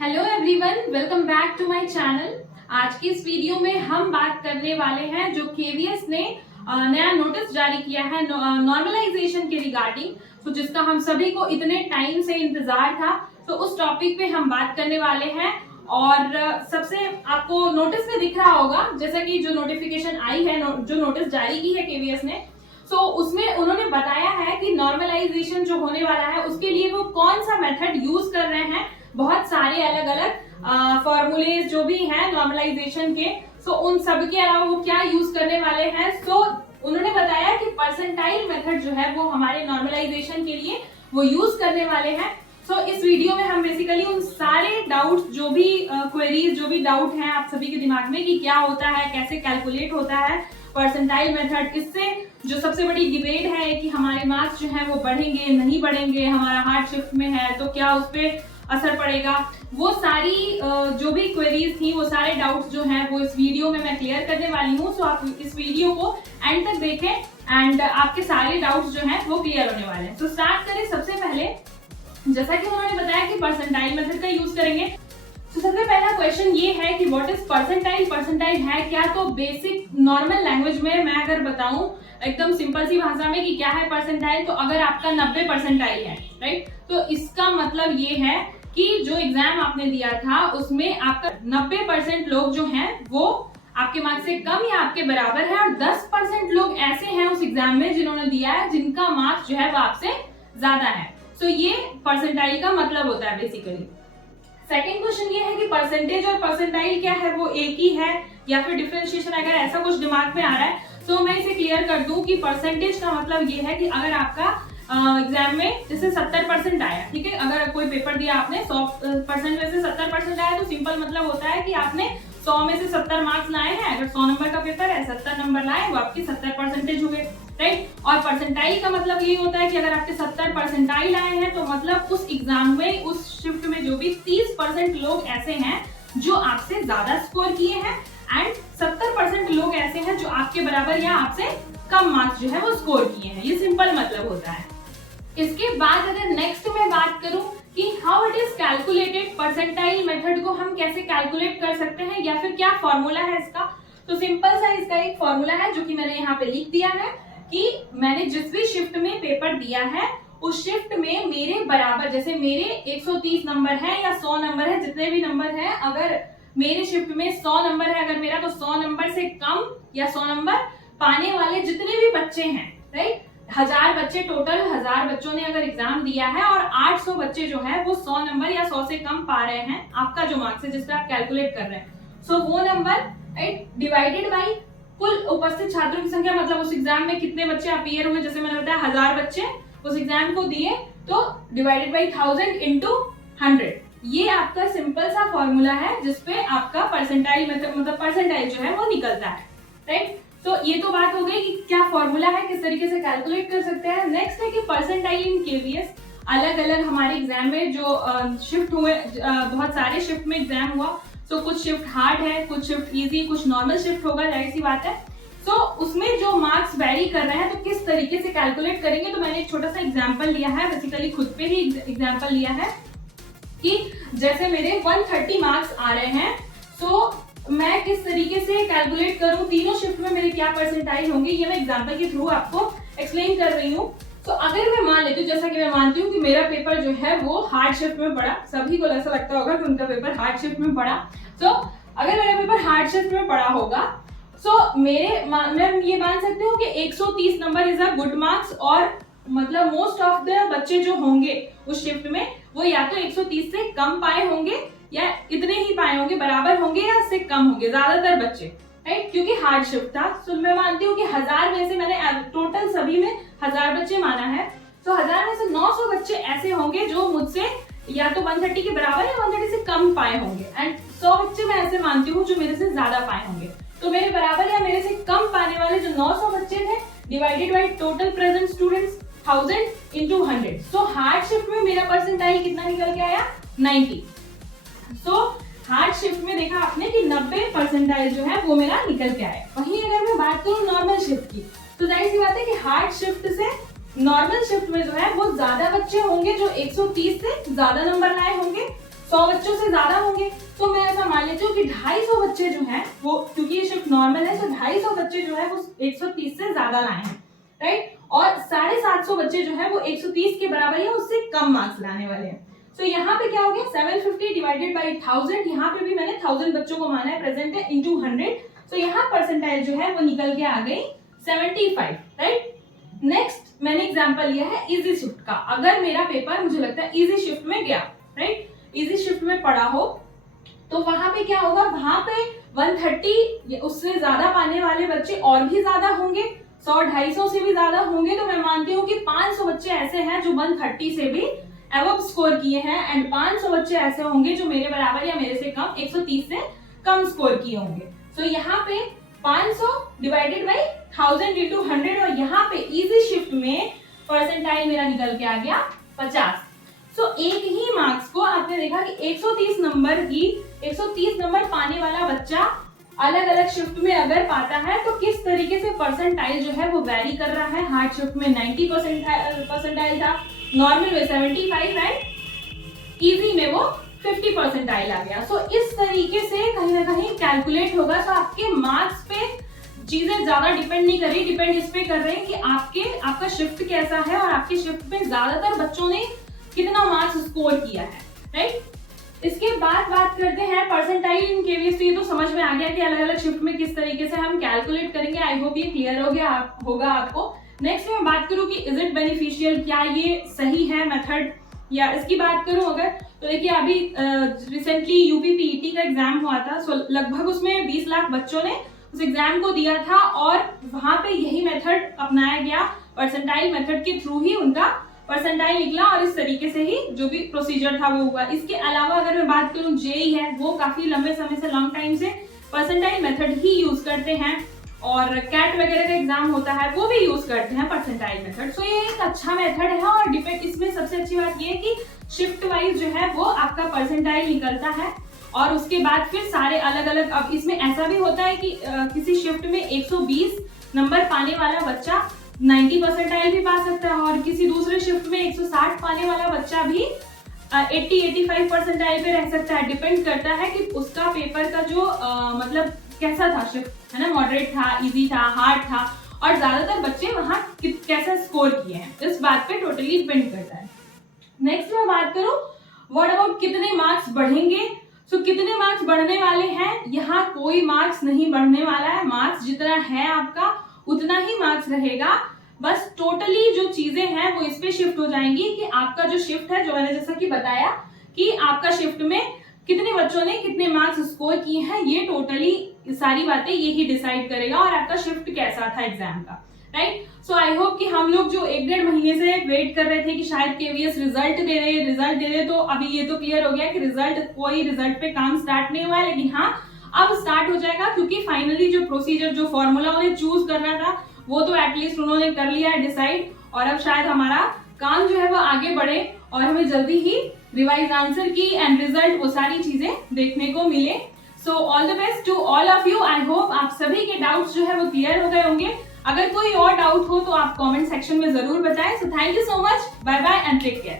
Hello everyone, welcome back to my channel. आज की इस वीडियो में हम बात करने वाले हैं जो केवीएस ने नया नोटिस जारी किया है नॉर्मलाइजेशन के रिगार्डिंग, तो जिसका हम सभी को इतने टाइम से इंतजार था। तो उस टॉपिक पे हम बात करने वाले हैं। और सबसे आपको नोटिस में दिख रहा होगा, जैसा कि जो नोटिफिकेशन आई है, जो नोटिस जारी की है केवीएस ने, तो उसमें उन्होंने बताया है कि नॉर्मलाइजेशन जो होने वाला है उसके लिए वो कौन सा मेथड यूज कर रहे हैं। बहुत सारे अलग अलग फॉर्मूलेज जो भी हैं नॉर्मलाइजेशन के, सो उन सब के अलावा वो क्या यूज करने वाले हैं। सो उन्होंने बताया कि परसेंटाइल मेथड जो है वो हमारे नॉर्मलाइजेशन के लिए वो यूज करने वाले हैं। सो इस वीडियो में हम बेसिकली उन सारे डाउट्स जो भी क्वेरीज जो भी डाउट हैं आप सभी के दिमाग में कि क्या होता है, कैसे कैलकुलेट होता है परसेंटाइल मेथड, इससे जो सबसे बड़ी डिबेट है कि हमारे मार्क्स जो है वो बढ़ेंगे नहीं बढ़ेंगे, हमारा हार्ड शिफ्ट में है तो क्या उस पर असर पड़ेगा, वो सारी जो भी क्वेरीज थी, वो सारे डाउट्स जो हैं वो इस वीडियो में मैं क्लियर करने वाली हूँ। सो आप इस वीडियो को एंड तक देखें एंड आपके सारे डाउट्स जो हैं वो क्लियर होने वाले हैं। तो स्टार्ट करें। सबसे पहले जैसा कि उन्होंने बताया कि परसेंटाइल मेथड का यूज करेंगे, तो सबसे पहला क्वेश्चन ये है कि व्हाट इज परसेंटाइल। परसेंटाइल है क्या? तो बेसिक नॉर्मल लैंग्वेज में मैं अगर बताऊं एकदम सिंपल सी भाषा में कि क्या है परसेंटाइल, तो अगर आपका 90 परसेंटाइल है, राइट, तो इसका मतलब ये है कि जो एग्जाम आपने दिया था उसमें आपका 90% लोग जो हैं वो आपके मार्क्स से कम या आपके बराबर है, और 10% लोग ऐसे हैं उस एग्जाम में जिन्होंने दिया है जिनका मार्क्स जो है वो आपसे ज्यादा है। तो ये परसेंटाइल का मतलब होता है बेसिकली। सेकेंड क्वेश्चन ये है कि परसेंटेज और परसेंटाइल क्या है, वो एक ही है या फिर डिफरेंशिएशन, अगर ऐसा कुछ दिमाग में आ रहा है तो मैं इसे क्लियर कर दूं कि परसेंटेज का मतलब ये है कि अगर आपका एग्जाम में जैसे 70% आया, ठीक है, अगर कोई पेपर दिया आपने 100% में से 70% आया, तो सिंपल मतलब होता है कि आपने 100 में से 70 मार्क्स लाए हैं। अगर 100 नंबर का पेपर है, 70 नंबर लाए, वो आपके 70% हुए, राइट। और परसेंटाइल का मतलब ये होता है कि अगर आपके 70 परसेंटाइल आए हैं तो मतलब उस एग्जाम में, उस शिफ्ट में जो भी 30% लोग ऐसे हैं जो आपसे ज्यादा स्कोर किए हैं एंड 70% लोग ऐसे हैं जो आपके बराबर या आपसे कम मार्क्स जो है वो स्कोर किए हैं। ये सिंपल मतलब होता है। इसके बाद अगर नेक्स्ट में बात करूं कि how it is calculated, percentile method को हम कैसे कैलकुलेट कर सकते हैं या फिर क्या फॉर्मूला है इसका, तो सिंपल सा इसका एक फॉर्मूला है जो कि मैंने यहाँ पे लिख दिया है कि मैंने जिस भी शिफ्ट में पेपर दिया है उस शिफ्ट में मेरे बराबर, जैसे मेरे 130 नंबर है या 100 नंबर है, जितने भी नंबर है, अगर मेरे शिफ्ट में 100 नंबर है अगर मेरा, तो 100 नंबर से कम या 100 नंबर पाने वाले जितने भी बच्चे हैं, राइट, 1000 बच्चे टोटल, 1000 बच्चों ने अगर एग्जाम दिया है और 800 बच्चे जो है वो 100 नंबर या 100 से कम पा रहे हैं, आपका जो मार्क्स है जिसपे आप कैलकुलेट कर रहे हैं, सो वो नंबर, राइट, डिवाइडेड बाई कुल उपस्थित छात्रों की संख्या, मतलब उस एग्जाम में कितने बच्चे अपीयर हुए, जैसे मैंने बताया 1000 बच्चे उस एग्जाम को दिए, तो डिवाइडेड बाई 1000 इंटू 100, ये आपका सिंपल सा फॉर्मूला है जिसपे आपका परसेंटाइल मतलब परसेंटाइल जो है वो निकलता है, राइट। तो ये तो बात हो गई कि क्या फॉर्मूला है, किस तरीके से कैलकुलेट कर सकते हैं। नेक्स्ट है कि परसेंटाइल इन केवीएस, अलग अलग हमारे एग्जाम में जो शिफ्ट हुए, बहुत सारे शिफ्ट में एग्जाम हुआ, तो कुछ शिफ्ट हार्ड है, कुछ शिफ्ट इजी, कुछ नॉर्मल शिफ्ट होगा, जाहिर सी बात है। तो उसमें जो मार्क्स वेरी कर रहे हैं तो किस तरीके से कैलकुलेट करेंगे, तो मैंने एक छोटा सा एग्जाम्पल लिया है, बेसिकली खुद पे ही एग्जाम्पल लिया है कि जैसे मेरे 130 मार्क्स आ रहे हैं, तो मैं किस तरीके से कैलकुलेट करूं, तीनों शिफ्ट में मेरे क्या परसेंटाइल होंगे, ये मैं एग्जांपल के थ्रू आपको एक्सप्लेन कर रही हूं। तो अगर मैं मान लेती हूँ, जैसा कि मैं मानती हूँ कि मेरा पेपर जो है वो हार्ड शिफ्ट में पड़ा, सभी को ऐसा लगता होगा कि उनका पेपर हार्ड शिफ्ट में पड़ा, तो अगर मेरा पेपर हार्ड शिफ्ट में पड़ा होगा तो मैं ये मान सकती हूँ कि 130 number is a good marks, और मतलब मोस्ट ऑफ द बच्चे जो होंगे उस शिफ्ट में वो या तो 130 से कम पाए होंगे या इतने ही पाए होंगे, बराबर होंगे या इससे कम होंगे, ज्यादातर बच्चे, राइट, क्योंकि हार्ड शिफ्ट था। तो मैं मानती हूँ कि 1000 में से, मैंने टोटल सभी में 1000 बच्चे माना है, तो 1000 में से 900 बच्चे ऐसे होंगे जो मुझसे या तो 130 के बराबर या 130 से कम पाए होंगे, एंड 100 बच्चे मैं ऐसे मानती हूँ जो मेरे से ज्यादा पाए होंगे। तो मेरे बराबर या मेरे से कम पाने वाले जो 900 बच्चे थे divided by total present students 1000 into 100, so hard shift में मेरा परसेंटाइल कितना निकल के आया, 90। सो हार्ड शिफ्ट में देखा आपने कि 90 परसेंटाइल जो है वो मेरा निकल के आया। वहीं अगर मैं बात करूं नॉर्मल शिफ्ट की, तो जाहिर सी बात है कि हार्ड शिफ्ट से नॉर्मल शिफ्ट में जो है वो ज्यादा बच्चे होंगे जो 130 से ज्यादा नंबर लाए होंगे, 100 बच्चों से ज्यादा होंगे, तो मैं ऐसा मान लेती हूँ कि 250 बच्चे जो हैं वो, क्योंकि ये शिफ्ट नॉर्मल है, तो 250 बच्चे जो है वो 130 से ज्यादा लाए हैं, राइट। और 750 बच्चे जो है वो 130 के बराबर या उससे कम मार्क्स लाने वाले हैं। तो यहाँ पे क्या हो गया, 750 डिवाइडेड बाई 1000, यहाँ पे भी मैंने 1000 बच्चों को माना है, प्रेजेंट है, इनटू 100, तो यहाँ परसेंटाइल जो है वो निकल के आ गई 75, राइट। नेक्स्ट मैंने एग्जांपल लिया है इजी शिफ्ट का। अगर मेरा पेपर मुझे लगता है इजी शिफ्ट में गया, राइट, इजी शिफ्ट में पढ़ा हो, तो वहां पे क्या होगा, वहां पे 130 उससे ज्यादा पाने वाले बच्चे और भी ज्यादा होंगे, 100-250 से भी ज्यादा होंगे। तो मैं मानती हूँ कि 500 बच्चे ऐसे हैं जो 130 से भी एवब स्कोर किए हैं, एंड 500 बच्चे ऐसे होंगे जो मेरे बराबर या मेरे से कम 130 से कम स्कोर किए होंगे। तो यहाँ पे 500 डिवाइडेड बाई 1000 इंटू 100, और यहाँ पे इजी शिफ्ट में परसेंटाइल मेरा निकल के आ गया 50। सो एक ही मार्क्स को आपने देखा कि 130 नंबर पाने वाला बच्चा अलग अलग शिफ्ट में अगर पाता है तो किस तरीके से परसेंटाइल जो है वो वैरी कर रहा है। हार्ड शिफ्ट में 90 परसेंटाइल था, नॉर्मल में 75, राइट, इजी में वो 50 परसेंटाइल आ गया। सो इस तरीके से कहीं ना कहीं कैलकुलेट होगा। तो आपके मार्क्स पे चीजें ज्यादा डिपेंड नहीं कर रही, डिपेंड इस पे कर रहे हैं कि आपका शिफ्ट कैसा है और आपके शिफ्ट में ज्यादातर बच्चों ने कितना मार्क्स स्कोर किया है, राइट। इसके बाद बात करते हैं परसेंटाइल इन केवीएस। तो ये तो समझ में आ गया कि अलग अलग शिफ्ट में किस तरीके से हम कैलकुलेट करेंगे। आई होप ये क्लियर हो गया होगा आपको। नेक्स्ट मैं बात करूं कि इज इट बेनिफिशियल, क्या ये सही है मेथड, या इसकी बात करूं अगर, तो देखिए अभी रिसेंटली यूपी पीईटी का एग्जाम हुआ था। सो लगभग उसमें 20 लाख बच्चों ने उस एग्जाम को दिया था, और वहां पे यही मेथड अपनाया गया, परसेंटाइल मेथड के थ्रू ही उनका परसेंटाइल निकला, और इस तरीके से ही जो भी प्रोसीजर था वो हुआ। इसके अलावा अगर मैं बात करूं जेई है, वो काफी लंबे समय से, लॉन्ग टाइम से परसेंटाइल मेथड ही यूज करते हैं, और कैट वगैरह का एग्जाम होता है वो भी यूज करते हैं परसेंटाइल मेथड। सो ये एक अच्छा मेथड है, और डिपेंड, इसमें सबसे अच्छी बात ये है कि शिफ्ट वाइज जो है वो आपका परसेंटाइल निकलता है, और उसके बाद फिर सारे अलग अलग। अब इसमें ऐसा भी होता है कि किसी शिफ्ट में 120 नंबर पाने वाला बच्चा 90 परसेंटाइल भी पा सकता है, और किसी दूसरे शिफ्ट में 160 पाने वाला बच्चा भी 80-85 परसेंटाइल पे रह सकता है। डिपेंड करता है कि उसका पेपर का जो मतलब कैसा था शिफ्ट, है ना, मॉडरेट था, इजी था, हार्ड था, और ज्यादातर बच्चे वहां कैसा स्कोर किए हैं, इस बात पे टोटली डिपेंड करता है। नेक्स्ट मैं बात करूं व्हाट अबाउट कितने मार्क्स बढ़ेंगे। सो कितने मार्क्स बढ़ने वाले हैं, यहाँ कोई मार्क्स नहीं बढ़ने वाला है। मार्क्स जितना है आपका उतना ही मार्क्स रहेगा, बस टोटली जो चीजें हैं वो इस पे शिफ्ट हो जाएंगी कि आपका जो शिफ्ट है, जो मैंने जैसा कि बताया कि आपका शिफ्ट में कितने बच्चों ने कितने मार्क्स स्कोर किए हैं, ये टोटली सारी बातें यही डिसाइड करेगा, और आपका शिफ्ट कैसा था एग्जाम का, राइट। सो आई होप कि हम लोग जो 1-1.5 महीने से वेट कर रहे थे कि शायद केवीएस रिजल्ट दे रहे, तो अभी ये तो क्लियर हो गया कि कोई रिजल्ट पे काम स्टार्ट नहीं हुआ है, लेकिन हाँ अब स्टार्ट हो जाएगा, क्योंकि फाइनली जो प्रोसीजर, जो फॉर्मूला उन्हें चूज करना था वो तो एटलीस्ट उन्होंने कर लिया है डिसाइड, और अब शायद हमारा काम जो है वो आगे बढ़े, और हमें जल्दी ही revise answer key and result, वो सारी चीजें देखने को मिले। So all the best to all of you. I hope आप सभी के डाउट्स जो है वो क्लियर हो गए होंगे। अगर कोई और डाउट हो तो आप कमेंट सेक्शन में जरूर बताएं। So thank you so much, bye bye and take care.